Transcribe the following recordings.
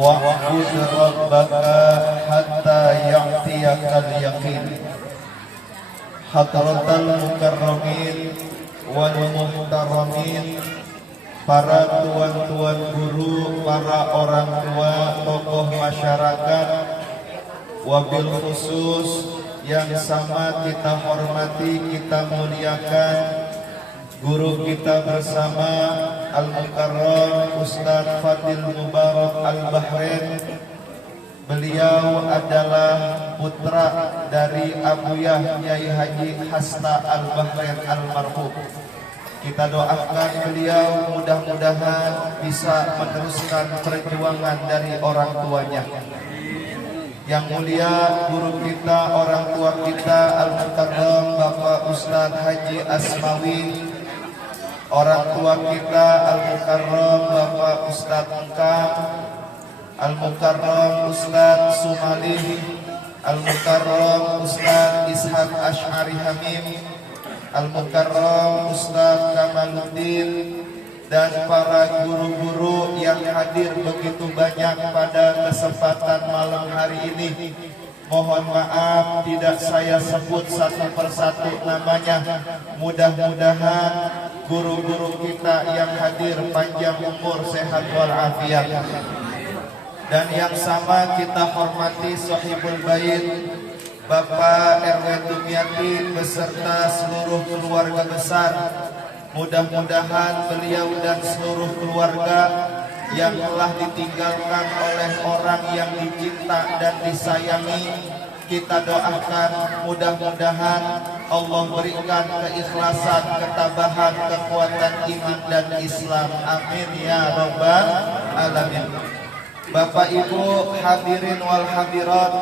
wa'bud rabbaka hatta ya'tiyakal yaqin. Hadratal mukarramin wal muhtaramin, para tuan-tuan guru, para orang tua, tokoh masyarakat, wabil khusus yang sama kita hormati, kita muliakan guru kita bersama Al-Mukarram Ustadz Fadil Mubarak Al-Bahrain. Beliau adalah putra dari Abuyah Yai Haji Hasta Al-Bahrain almarhum. Kita doakan beliau mudah-mudahan bisa meneruskan perjuangan dari orang tuanya. Yang mulia guru kita, orang tua kita Al-Mukarram Bapak Ustadz Haji Asmawi, orang tua kita Al-Mukarram Bapak Ustadz Engkang, Al-Mukarram Ustadz Sumalih, Al-Mukarram Ustadz Ishaq Ash'ari Hamim, Al-Mukarram Ustadz Kamaluddin, dan para guru-guru yang hadir begitu banyak pada kesempatan malam hari ini. Mohon maaf tidak saya sebut satu persatu namanya. Mudah-mudahan guru-guru kita yang hadir panjang umur, sehat walafiat. Dan yang sama kita hormati Sohibul Bait Bapak RW Dumyati beserta seluruh keluarga besar. Mudah-mudahan beliau dan seluruh keluarga yang telah ditinggalkan oleh orang yang dicinta dan disayangi, kita doakan mudah-mudahan Allah berikan keikhlasan, ketabahan, kekuatan iman dan Islam. Amin ya rabbal alamin. Bapak Ibu hadirin wal hadirat,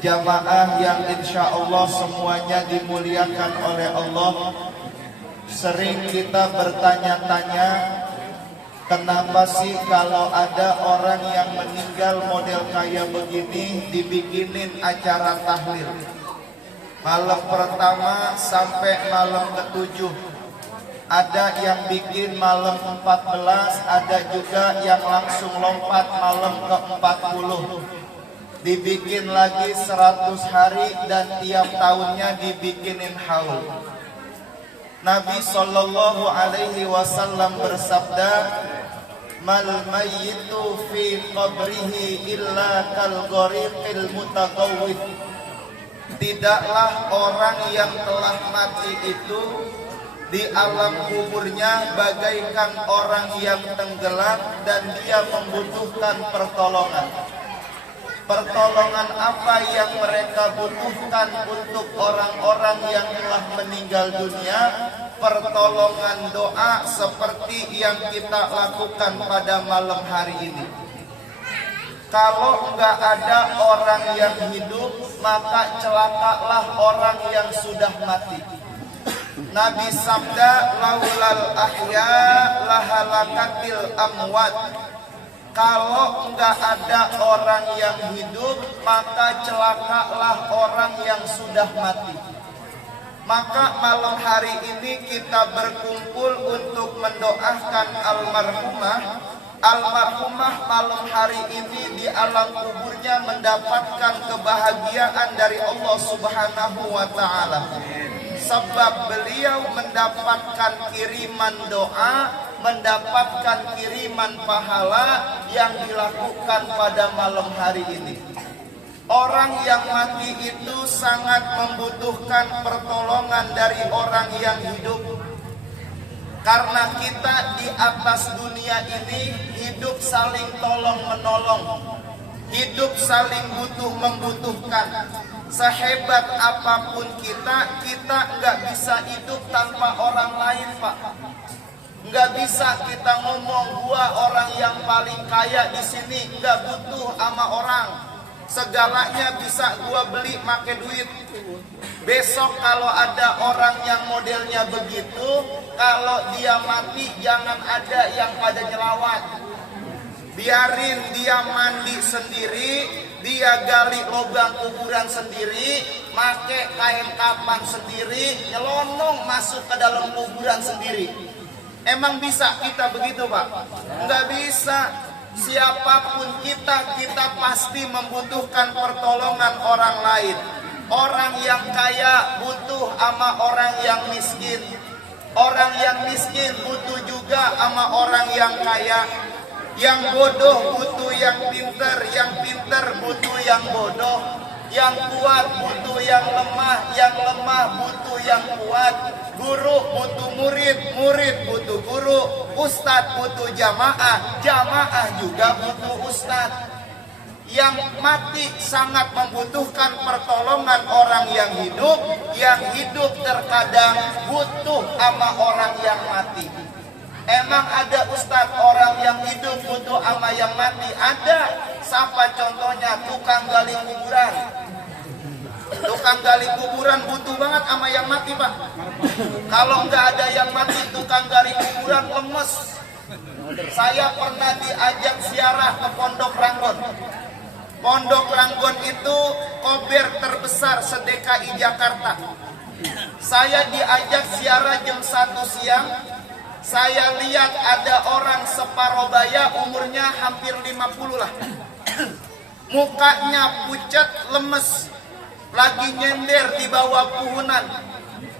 jamaah yang insya Allah semuanya dimuliakan oleh Allah. Sering kita bertanya-tanya, kenapa sih kalau ada orang yang meninggal model kayak begini dibikinin acara tahlil malam pertama sampai malam ke-7. Ada yang bikin malam 14, ada juga yang langsung lompat malam ke-40. Dibikin lagi 100 hari dan tiap tahunnya dibikinin haul. Nabi sallallahu alaihi wasallam bersabda, mal mayyitu fi qabrihi illa kal ghariqil mutaqawwid. Tidaklah orang yang telah mati itu di alam kuburnya bagaikan orang yang tenggelam dan dia membutuhkan pertolongan. Pertolongan apa yang mereka butuhkan untuk orang-orang yang telah meninggal dunia? Pertolongan doa seperti yang kita lakukan pada malam hari ini. Kalau enggak ada orang yang hidup, maka celakalah orang yang sudah mati. Nabi sabda, laulal ahya lahalakatil amwat. Kalau enggak ada orang yang hidup, maka celakalah orang yang sudah mati. Maka malam hari ini kita berkumpul untuk mendoakan almarhumah. Almarhumah malam hari ini di alam kuburnya mendapatkan kebahagiaan dari Allah Subhanahu wa ta'ala. Sebab beliau mendapatkan kiriman doa, mendapatkan kiriman pahala yang dilakukan pada malam hari ini. Orang yang mati itu sangat membutuhkan pertolongan dari orang yang hidup. Karena kita di atas dunia ini hidup saling tolong menolong, hidup saling butuh membutuhkan. Sehebat apapun kita nggak bisa hidup tanpa orang lain, Pak. Nggak bisa kita ngomong gua orang yang paling kaya di sini, nggak butuh sama orang. Segalanya bisa gua beli make duit. Besok kalau ada orang yang modelnya begitu, kalau dia mati jangan ada yang pada nyelawat. Biarin dia mandi sendiri, dia gali lubang kuburan sendiri, make kain kapan sendiri, nyelonong masuk ke dalam kuburan sendiri. Emang bisa kita begitu, Pak? Enggak bisa. siapapun kita pasti membutuhkan pertolongan orang lain. Orang yang kaya butuh sama orang yang miskin. Orang yang miskin butuh juga sama orang yang kaya. Yang bodoh butuh yang pinter, yang pinter butuh yang bodoh. Yang kuat butuh yang lemah, yang lemah butuh yang kuat. Guru butuh murid, murid butuh guru. Ustadz butuh jamaah, jamaah juga butuh ustadz. Yang mati sangat membutuhkan pertolongan orang yang hidup terkadang butuh sama orang yang mati. Emang ada ustadz orang yang hidup butuh sama yang mati? Ada. Siapa contohnya? Tukang gali kuburan. Tukang gali kuburan butuh banget sama yang mati, Pak. Kalau nggak ada yang mati, tukang gali kuburan lemes. Saya pernah diajak ziarah ke Pondok Ranggon. Pondok Ranggon itu kober terbesar se-DKI Jakarta. Saya diajak ziarah jam 1 siang. Saya lihat ada orang separuh baya, umurnya hampir 50 lah. Mukanya pucat, lemes. Lagi nyender di bawah puhunan.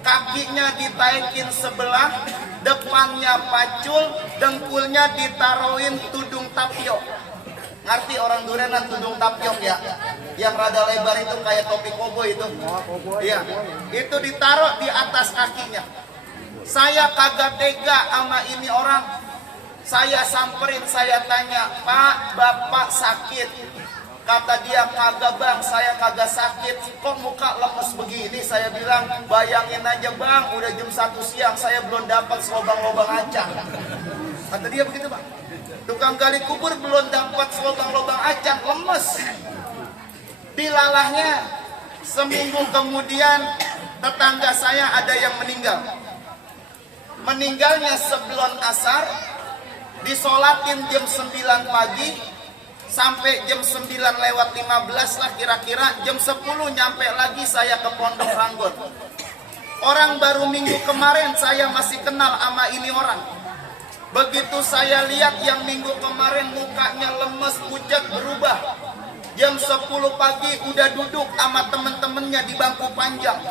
Kakinya ditaikin sebelah, depannya pacul, dengkulnya ditaruhin tudung tapiok. Ngerti orang Durenan tudung tapiok ya? Yang rada lebar itu kayak topi koboi itu. Iya, itu ditaruh di atas kakinya. Saya kagak tega sama ini orang. Saya samperin, saya tanya, Pak, Bapak sakit? Kata dia, kagak bang, saya kagak sakit. Kok muka lemes begini? Saya bilang, bayangin aja bang, udah jam 1 siang, saya belum dapat selobang-lobang acang. Kata dia begitu, Pak. Tukang gali kubur belum dapat selobang-lobang acang, lemes. Dilalahnya, seminggu kemudian tetangga saya ada yang meninggal. Meninggalnya sebelum asar, disolatin jam 9 pagi, sampai jam 9:15 lah kira-kira, jam 10 nyampe lagi saya ke Pondok Ranggon. Orang baru minggu kemarin saya masih kenal sama ini orang. Begitu saya lihat yang minggu kemarin mukanya lemes, pucat, berubah. Jam 10 pagi udah duduk sama temen-temennya di bangku panjang.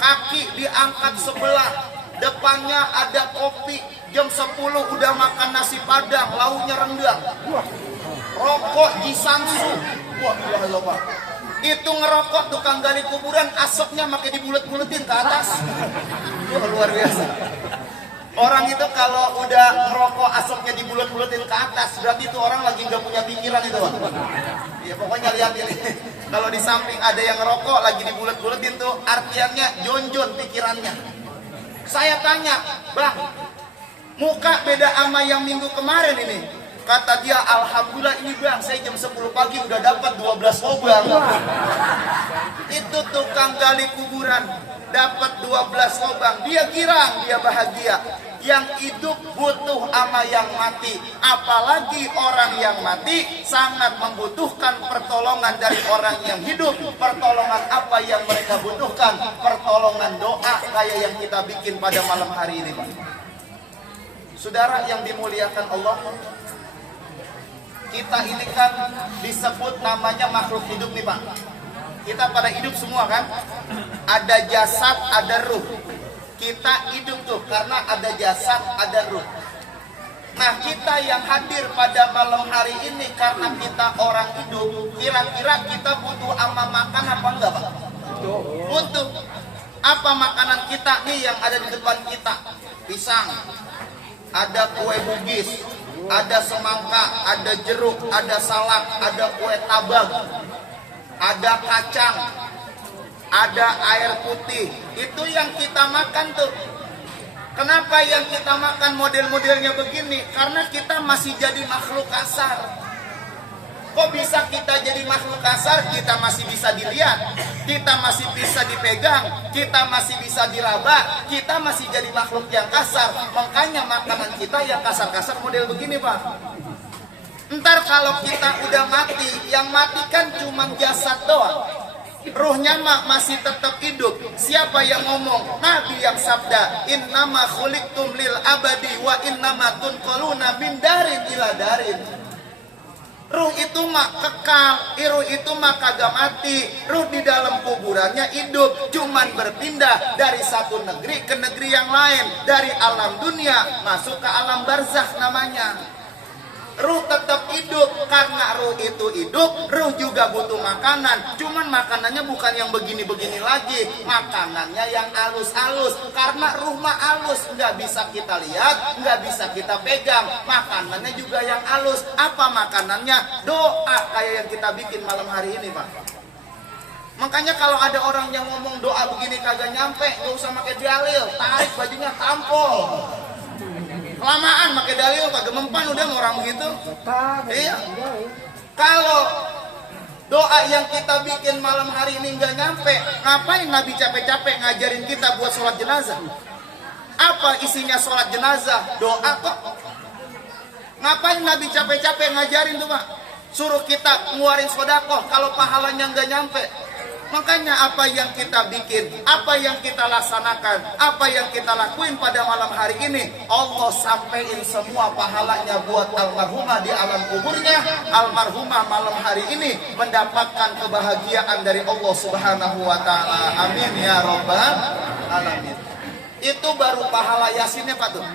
Kaki diangkat sebelah. Depannya ada kopi. Jam 10 udah makan nasi padang, lauknya rendang. Rokok Jisansu. Wah, Pak. Itu ngerokok tukang gali kuburan, asapnya makin dibulet-buletin ke atas. Wah, luar biasa. Orang itu kalau udah ngerokok asapnya dibulet-buletin ke atas, berarti itu orang lagi nggak punya pikiran itu, Pak. Ya pokoknya lihat ini. Kalau di samping ada yang ngerokok lagi dibulet-buletin tuh, artiannya jonjon pikirannya. Saya tanya, Bang, muka beda sama yang minggu kemarin ini. Kata dia, alhamdulillah ini bang, saya jam 10 pagi udah dapat 12 lobang. Itu tukang gali kuburan, dapat 12 lobang. Dia girang, dia bahagia. Yang hidup butuh sama yang mati. Apalagi orang yang mati sangat membutuhkan pertolongan dari orang yang hidup. Pertolongan apa yang mereka butuhkan? Pertolongan doa kayak yang kita bikin pada malam hari ini, Pak. Saudara yang dimuliakan Allah, kita ini kan disebut namanya makhluk hidup nih, Pak. Kita pada hidup semua kan? Ada jasad, ada ruh. Kita hidup tuh karena ada jasad, ada ruh. Nah, kita yang hadir pada malam hari ini karena kita orang hidup, kira-kira kita butuh ama makan apa enggak, Pak? Butuh. Apa makanan kita nih yang ada di depan kita? Pisang, ada kue bugis, ada semangka, ada jeruk, ada salak, ada kue tabak, ada kacang, ada air putih. Itu yang kita makan tuh. Kenapa yang kita makan model-modelnya begini? Karena kita masih jadi makhluk kasar. Kok bisa kita jadi makhluk kasar? Kita masih bisa dilihat, kita masih bisa dipegang, kita masih bisa diraba, kita masih jadi makhluk yang kasar. Makanya makanan kita yang kasar-kasar model begini, Pak. Ntar kalau kita udah mati, yang mati kan cuma jasad doang. Ruhnya masih tetap hidup. Siapa yang ngomong? Nabi yang sabda, innama khuliqtum lil abadi wa innama tunqaluna min darin ila darin. Ruh itu mah kekal, ruh itu mah kagak mati. Ruh di dalam kuburannya hidup, cuman berpindah dari satu negeri ke negeri yang lain, dari alam dunia masuk ke alam barzakh namanya. Ruh tetap hidup, karena ruh itu hidup, ruh juga butuh makanan. Cuman makanannya bukan yang begini-begini lagi, makanannya yang halus-halus. Karena ruh mah halus, nggak bisa kita lihat, nggak bisa kita pegang. Makanannya juga yang halus. Apa makanannya? Doa kayak yang kita bikin malam hari ini, Pak. Makanya kalau ada orang yang ngomong doa begini kagak nyampe, nggak usah pakai dalil, tarik bajunya tampol. Kelamaan pakai dalil kagak mempan udah orang begitu. Iya. Kalau doa yang kita bikin malam hari ini nggak nyampe, ngapain Nabi capek-capek ngajarin kita buat sholat jenazah? Apa isinya sholat jenazah? Doa kok. Ngapain Nabi capek-capek ngajarin tuh, Pak? Suruh kita ngeluarin sedekah kalau pahalanya nggak nyampe. Makanya apa yang kita bikin, apa yang kita laksanakan, apa yang kita lakuin pada malam hari ini, Allah sampein semua pahalanya buat almarhumah di alam kuburnya. Almarhumah malam hari ini mendapatkan kebahagiaan dari Allah Subhanahu wa taala. Amin ya rabbal alamin. Itu baru pahala yasinnya, Pak tuh.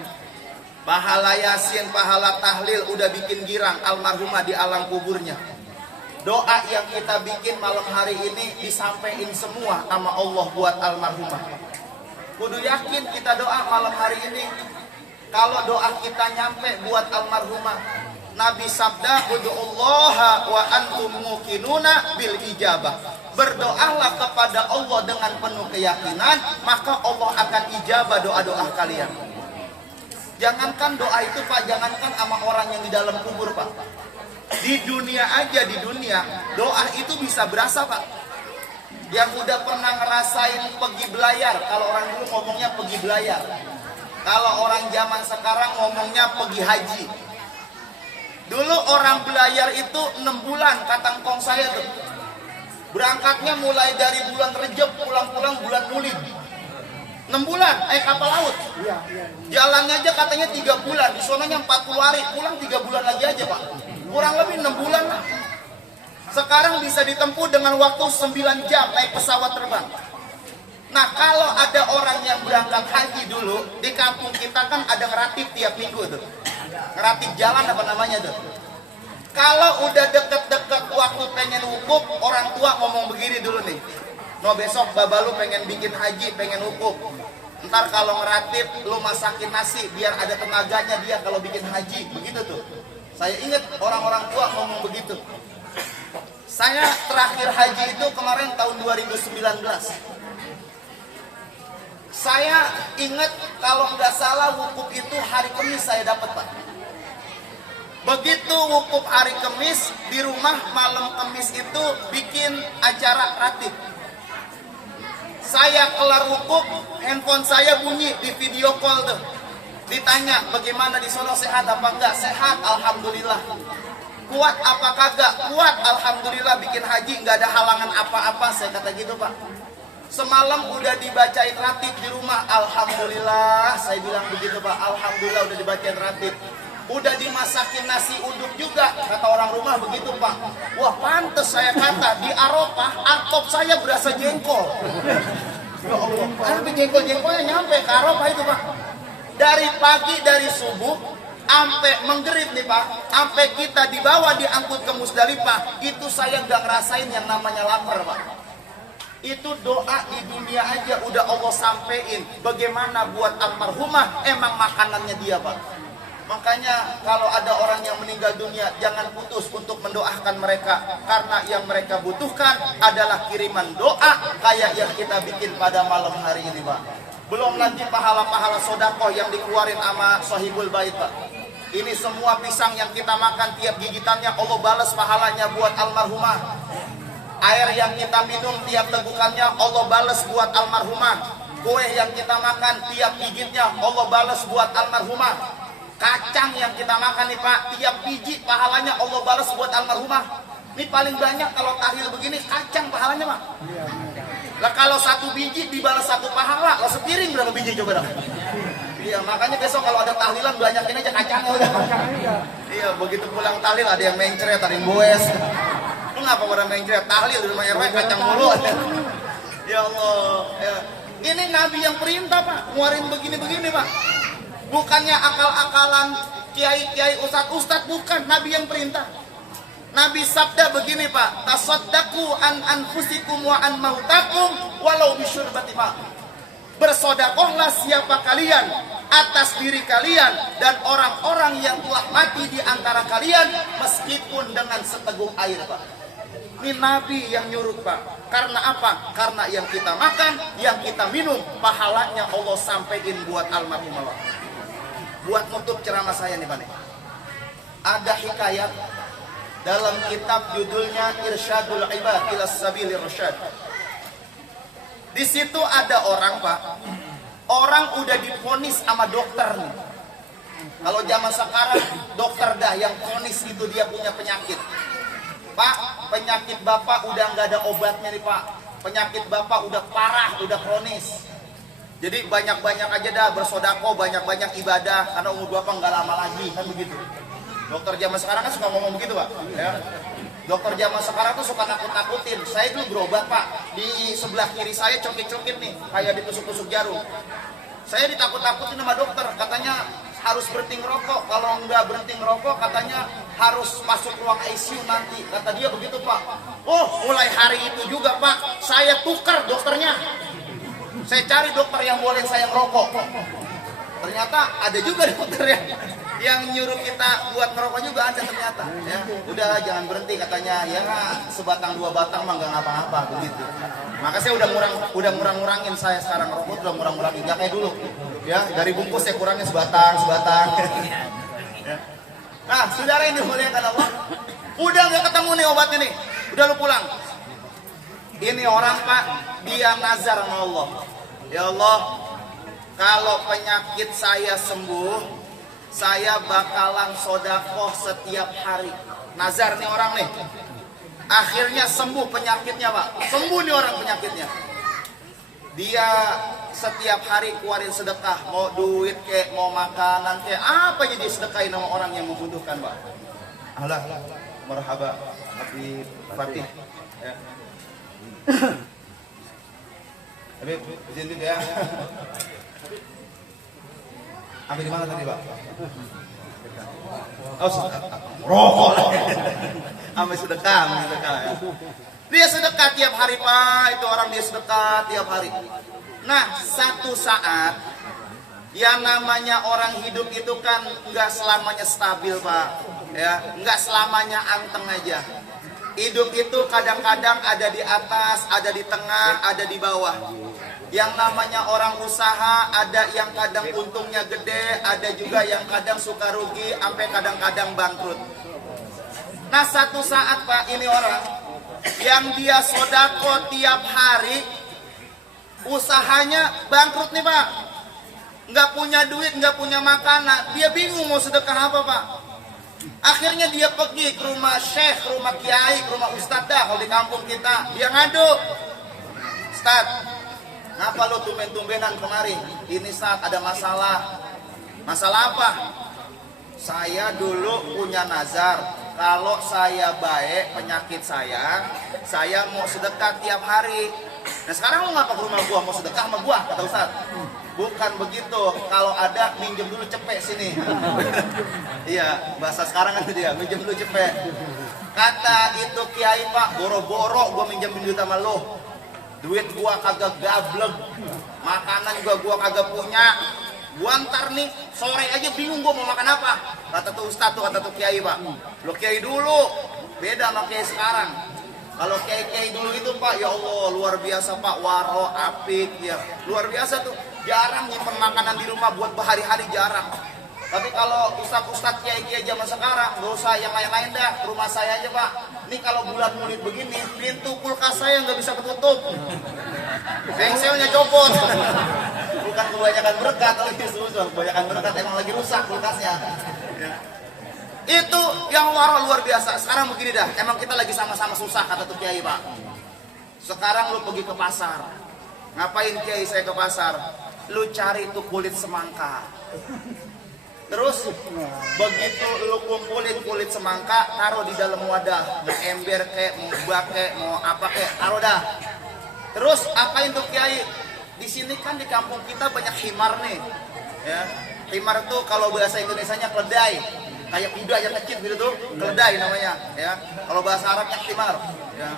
Pahala yasin, pahala tahlil udah bikin girang almarhumah di alam kuburnya. Doa yang kita bikin malam hari ini disampaikan semua sama Allah buat almarhumah. Kudu yakin kita doa malam hari ini. Kalau doa kita nyampe buat almarhumah, Nabi sabda, "Ud'ullaha wa antum muqinuna bil ijabah." Berdoalah kepada Allah dengan penuh keyakinan, maka Allah akan ijabah doa-doa kalian. Jangankan doa itu, Pak, jangankan sama orang yang di dalam kubur, Pak. Di dunia aja, di dunia doa itu bisa berasa, Pak. Yang udah pernah ngerasain pergi belayar, kalau orang dulu ngomongnya pergi belayar, kalau orang zaman sekarang ngomongnya pergi haji. Dulu orang belayar itu 6 bulan, kata ngkong saya tuh. Berangkatnya mulai dari bulan Rejab, pulang-pulang bulan Mulid. 6 bulan, kapal laut. Jalannya aja katanya 3 bulan, di sonanya 40 hari, pulang 3 bulan lagi aja, Pak. Kurang lebih 6 bulan lah. Sekarang bisa ditempuh dengan waktu 9 jam naik pesawat terbang. Nah, kalau ada orang yang berangkat haji dulu, di kampung kita kan ada ngeratip tiap minggu tuh. Ngeratip jalan apa namanya tuh. Kalau udah deket-deket waktu pengen wukuf, orang tua ngomong begini dulu nih. No, besok baba lu pengen bikin haji, pengen wukuf. Ntar kalau ngeratip, lu masakin nasi biar ada tenaganya dia kalau bikin haji. Begitu tuh. Saya ingat orang-orang tua ngomong begitu. Saya terakhir haji itu kemarin tahun 2019. Saya ingat kalau nggak salah wukuf itu hari Kamis saya dapat, Pak. Begitu wukuf hari Kamis, di rumah malam Kamis itu bikin acara ratib. Saya kelar wukuf, handphone saya bunyi di video call tuh. Ditanya bagaimana di sono, sehat apa enggak? Sehat, alhamdulillah. Kuat apa kagak? Kuat, alhamdulillah. Bikin haji nggak ada halangan apa-apa, saya kata gitu, Pak. Semalam udah dibacain ratib di rumah, alhamdulillah. Saya bilang begitu, Pak. Alhamdulillah udah dibacain ratib. Udah dimasakin nasi uduk juga, kata orang rumah begitu, Pak. Wah, pantes saya kata di Arafah angkop saya berasa jengkol. Ya Allah, tapi jengkol-jengkolnya nyampe ke Arafah itu, Pak. Dari pagi, dari subuh sampai menggerit nih, Pak, sampai kita dibawa diangkut ke Musdalifah, itu saya nggak ngerasain yang namanya lapar, Pak. Itu doa di dunia aja udah Allah sampein. Bagaimana buat almarhumah, emang makanannya dia, Pak. Makanya kalau ada orang yang meninggal dunia, jangan putus untuk mendoakan mereka, karena yang mereka butuhkan adalah kiriman doa kayak yang kita bikin pada malam hari ini, Pak. Belum lagi pahala-pahala sodakoh yang dikeluarin sama sahibul bait, Pak. Ini semua pisang yang kita makan tiap gigitannya Allah balas pahalanya buat almarhumah. Air yang kita minum tiap tegukannya Allah balas buat almarhumah. Kue yang kita makan tiap gigitnya Allah balas buat almarhumah. Kacang yang kita makan nih, Pak, tiap biji pahalanya Allah balas buat almarhumah. Ini paling banyak kalau tahlil begini kacang pahalanya, Pak. Lah kalau 1 biji dibalas 1 pahala, lo sepiring berapa biji coba dong? Iya, makanya besok kalau ada tahlilan banyakin aja kacangnya udah. Iya, begitu pulang tahlil ada yang mencret, ada yang goes. Kenapa pada mencret? Tahlil di rumah RW kacang mulu. Ya Allah. Ya. Ini Nabi yang perintah Pak, nguarin begini-begini Pak. Bukannya akal-akalan kiai-kiai ustad-ustad, bukan. Nabi yang perintah. Nabi sabda begini Pak, tasaddaqu an anfusikum wa an mautakum walau bisyurbati ma. Bersodakohlah siapa kalian atas diri kalian dan orang-orang yang telah mati di antara kalian meskipun dengan seteguk air Pak. Ini Nabi yang nyuruh Pak. Karena apa? Karena yang kita makan, yang kita minum, pahalanya Allah sampaikan buat almarhum Allah. Buat nutup ceramah saya nih Pak. Ada hikayat dalam kitab judulnya Irsyadul Ibad ila Sabilir Rasyad. Di situ ada orang Pak, orang udah divonis sama dokter nih. Kalau zaman sekarang dokter dah yang vonis itu dia punya penyakit. Pak, penyakit Bapak udah nggak ada obatnya nih Pak. Penyakit Bapak udah parah, udah kronis. Jadi banyak-banyak aja dah bersodako, banyak-banyak ibadah karena umur Bapak nggak lama lagi, kan begitu. Dokter zaman sekarang kan suka ngomong begitu Pak. Ya. Dokter zaman sekarang tuh suka nakut-nakutin. Saya dulu berobat Pak, di sebelah kiri saya cokit-cokit nih, kayak ditusuk-tusuk jarum. Saya ditakut-takutin sama dokter, katanya harus berhenti ngerokok. Kalau nggak berhenti ngerokok, katanya harus masuk ruang ICU nanti. Kata dia begitu Pak. Oh, mulai hari itu juga Pak, saya tukar dokternya. Saya cari dokter yang boleh saya ngerokok. Ternyata ada juga dokter yang nyuruh kita buat ngerokok juga ada ternyata. Ya, udah jangan berhenti katanya. Ya sebatang dua batang mah nggak ngapa-ngapa begitu. Maka saya udah ngurangin saya sekarang ngerokok udah ngurangin nggak kayak dulu. Ya dari bungkus saya kurangin sebatang. Ya. Nah saudara ini muliakan Allah. Udah nggak ketemu nih obatnya nih. Udah lu pulang. Ini orang Pak dia nazar sama Allah. Ya Allah, kalau penyakit saya sembuh, saya bakalan sodakoh setiap hari. Nazar nih orang nih. Akhirnya sembuh penyakitnya Pak. Sembuh nih orang penyakitnya. Dia setiap hari keluarin sedekah. Mau duit kek, mau makanan kek, apa aja dia sedekahin sama orang yang membutuhkan Pak. Alah, marhaba, Habib Fatih. Ya. Habib, izin ya. Apa di mana tadi Pak? Oh, rokok. Ambil sedekah ya. Dia sedekah tiap hari Pak, itu orang dia sedekah tiap hari. Nah, satu saat yang namanya orang hidup itu kan nggak selamanya stabil Pak, ya, nggak selamanya anteng aja. Hidup itu kadang-kadang ada di atas, ada di tengah, ada di bawah. Yang namanya orang usaha ada yang kadang untungnya gede, ada juga yang kadang suka rugi, sampai kadang-kadang bangkrut. Nah satu saat Pak ini orang yang dia sodako tiap hari, usahanya bangkrut nih Pak. Nggak punya duit, nggak punya makanan, dia bingung mau sedekah apa Pak. Akhirnya dia pergi ke rumah syekh, ke rumah kiai, ke rumah ustadz dah kalau di kampung kita. Dia ngadu, Ustadz, ngapa lo tumben-tumbenan kemari? Ini saat ada masalah. Masalah apa? Saya dulu punya nazar, kalau saya baik penyakit saya mau sedekah tiap hari. Nah sekarang lo ngapa ke rumah gua mau sedekah sama gua? Kata Ustadz. Bukan begitu, kalau ada minjem dulu cepet sini. Iya, bahasa sekarang kan dia minjem dulu cepet. Kata itu kiai Pak, boro-boro gua minjem duit sama lo. Duit gua kagak gablek, makanan gua kagak punya. Gua ntar nih sore aja bingung gua mau makan apa. Kata tuh Ustadz tuh, kata tuh kiai Pak, lo kiai dulu beda sama kiai sekarang. Kalau kiai dulu itu Pak, ya Allah luar biasa Pak, waro apik ya, luar biasa tuh. Jarang nyimpen makanan di rumah buat berhari-hari, jarang. Tapi kalau ustadz kiai zaman sekarang, gak usah yang lain-lain dah, ke rumah saya aja Pak. Ini kalau bulan mulut begini, pintu kulkas saya nggak bisa ketutup, bengselnya copot. Bukan kebanyakan berkat, kebanyakan berkat emang lagi rusak kulkasnya. Itu yang waro luar biasa. Sekarang begini dah, emang kita lagi sama-sama susah kata tuh kiai Pak. Sekarang lu pergi ke pasar. Ngapain kiai saya ke pasar? lu cari tuh kulit semangka. Terus begitu lu kumpulin kulit semangka, taruh di dalam wadah, mau ember kek, mau bak kek, mau apa kek, taruh dah. Terus apain tuh Kiai? Di sini kan di kampung kita banyak himar nih, ya. Himar tuh kalau bahasa Indonesianya keledai, kayak kuda yang kecil gitu tuh, keledai namanya, ya. Kalau bahasa Arabnya himar, ya.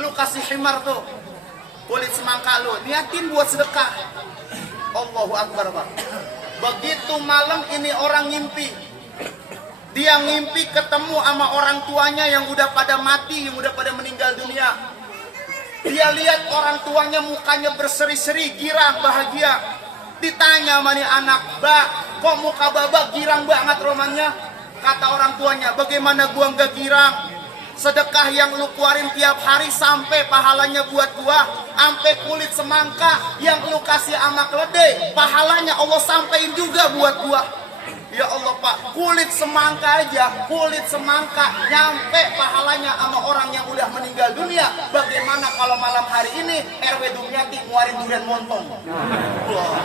Lu kasih himar tuh, kulit semangka lu, niatin buat sedekah. Allahu Akbar, Pak. Begitu malam ini orang ngimpi, dia ngimpi ketemu sama orang tuanya yang udah pada mati, yang udah pada meninggal dunia. Dia lihat orang tuanya mukanya berseri-seri, girang, bahagia. Ditanya sama nih anak, "Mbak, kok muka Baba girang banget romannya?" Kata orang tuanya, "Bagaimana gua nggak girang? Sedekah yang lu keluarin tiap hari sampai pahalanya buat gua, sampai kulit semangka yang lu kasih sama keledai, pahalanya Allah sampein juga buat gua." Ya Allah Pak, kulit semangka aja, kulit semangka nyampe pahalanya sama orang yang udah meninggal dunia. Bagaimana kalau malam hari ini RW Dumyati ngeluarin durian montong? Wah,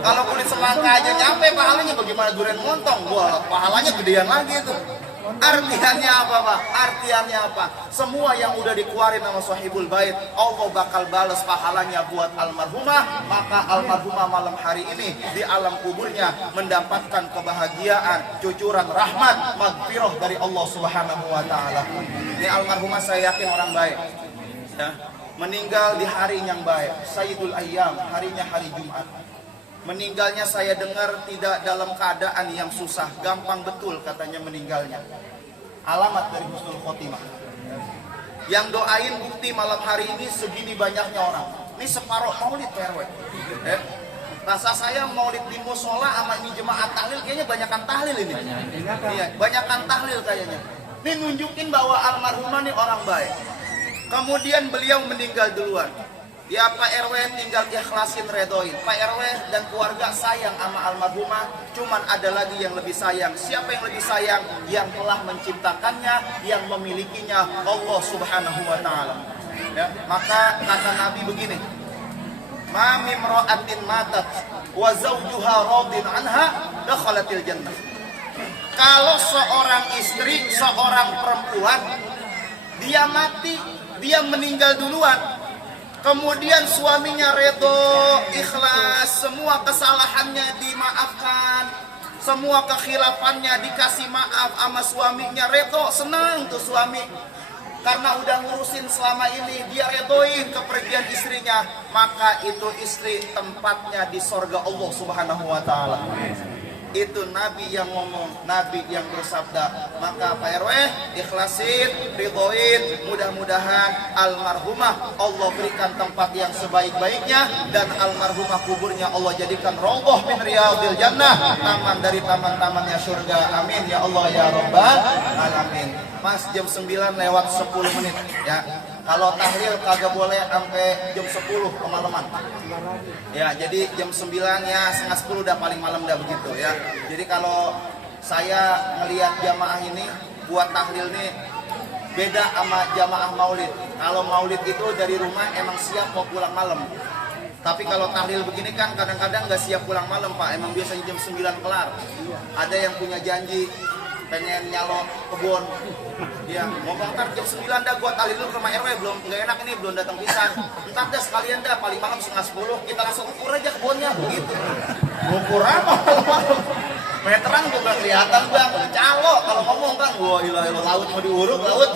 kalau kulit semangka aja nyampe pahalanya, bagaimana durian montong? Wah, pahalanya gedean lagi tuh. Artiannya apa Pak? Artiannya apa? Semua yang udah dikeluarin sama Sahibul Bait, Allah bakal balas pahalanya buat almarhumah. Maka almarhumah malam hari ini di alam kuburnya mendapatkan kebahagiaan, cucuran rahmat, magfirah dari Allah Subhanahu wa taala. Ini almarhumah saya yakin orang baik. Ya, meninggal di hari yang baik, Sayyidul Ayyam, harinya hari Jumat. Meninggalnya saya dengar tidak dalam keadaan yang susah, gampang betul katanya meninggalnya. Alamat dari husnul khotimah. Yang doain bukti malam hari ini segini banyaknya orang. Ini separuh maulid PRW. Rasa saya maulid di musola sama ini jemaat tahlil kayaknya banyakan tahlil ini. Iya, banyakan tahlil kayaknya. Ini nunjukin bahwa almarhumah ini orang baik. Kemudian beliau meninggal duluan. Ya Pak RW tinggal ikhlasin redoin. Pak RW dan keluarga sayang sama almarhumah. Cuman ada lagi yang lebih sayang. Siapa yang lebih sayang? Yang telah menciptakannya, yang memilikinya, Allah Subhanahu wa ta'ala. Ya, maka kata Nabi begini, "Ma mimra'atin matat wa zawjuha radin anha dakhalatil jannah." Kalau seorang istri, seorang perempuan, dia mati, dia meninggal duluan, kemudian suaminya redo, ikhlas, semua kesalahannya dimaafkan, semua kekhilafannya dikasih maaf sama suaminya, redo, senang tuh suami. Karena udah ngurusin selama ini, dia redoin kepergian istrinya, maka itu istri tempatnya di sorga Allah Subhanahu wa ta'ala. Itu Nabi yang ngomong, Nabi yang bersabda. Maka Pak RW ikhlasin, ridhoin, mudah-mudahan almarhumah Allah berikan tempat yang sebaik-baiknya, dan almarhumah kuburnya Allah jadikan raudhah min riyadil jannah, taman dari taman-tamannya surga. Amin ya Allah ya Rabbal alamin. Mas, jam 9 lewat 10 menit ya. Kalau tahlil kagak boleh sampai jam 10 kemalaman. Ya, jadi jam 9 ya setengah 10 udah paling malam dah begitu ya. Jadi kalau saya ngelihat jamaah ini buat tahlil nih beda sama jamaah maulid. Kalau maulid itu dari rumah emang siap mau pulang malam. Tapi kalau tahlil begini kan kadang-kadang nggak siap pulang malam Pak. Emang biasanya jam 9 kelar. Ada yang punya janji pengen nyalon kebun. Ya, mau ntar jam 9 dah gua tahlil dulu ke rumah RW, belum nggak enak ini, belum datang pisan. Ntar dah sekalian dah paling malam setengah 10 kita langsung ukur aja kebunnya begitu. Ukur apa? Meteran gua nggak kelihatan Bang, calo kalau ngomong kan gua ilah laut mau diuruk laut.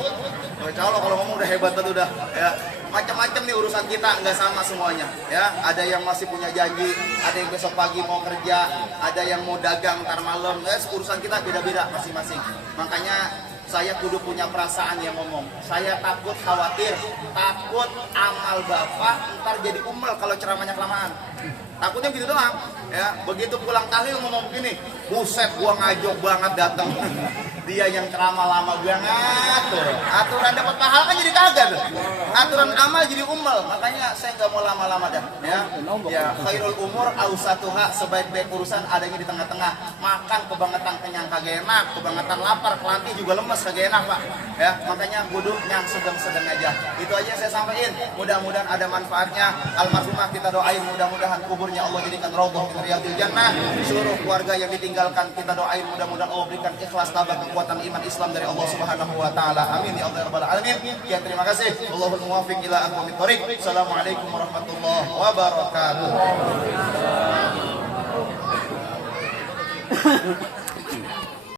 Calo kalau ngomong udah hebat tuh udah ya. Macam-macam nih urusan kita, nggak sama semuanya ya. Ada yang masih punya janji, ada yang besok pagi mau kerja, ada yang mau dagang ntar malam. Urusan kita beda-beda masing-masing. Makanya saya kudu punya perasaan yang ngomong. Saya takut khawatir, takut amal bapak ntar jadi umel kalau ceramahnya kelamaan. Takutnya gitu doang ya. Begitu pulang tahlil ngomong gini, buset gua ngajok banget datang. Dia yang ceramah lama banget tuh. Aturan dapat pahala kan jadi kagak tuh. Aturan amal jadi umel. Makanya saya nggak mau lama-lama dah ya. Ya, khairul umur ausatuha, sebaik-baik urusan adanya di tengah-tengah. Makan kebangetan kenyang kagak enak, kebangetan lapar kelanti juga lemes kagak enak Pak. ya, makanya kudu yang sedang-sedang aja. Itu aja yang saya sampaikan. Mudah-mudahan ada manfaatnya. Almarhumah kita doain mudah-mudahan kuburnya Allah jadikan raudhah min riyadil jannah. Seluruh keluarga yang ditinggalkan kita doain mudah-mudahan Allah berikan ikhlas, tabah, kekuatan iman Islam dari Allah Subhanahu wa taala. Amin ya Allah rabbal alamin. Sekian, terima kasih. Allahul muwaffiq ila aqwamit thoriq. Assalamualaikum warahmatullahi wabarakatuh.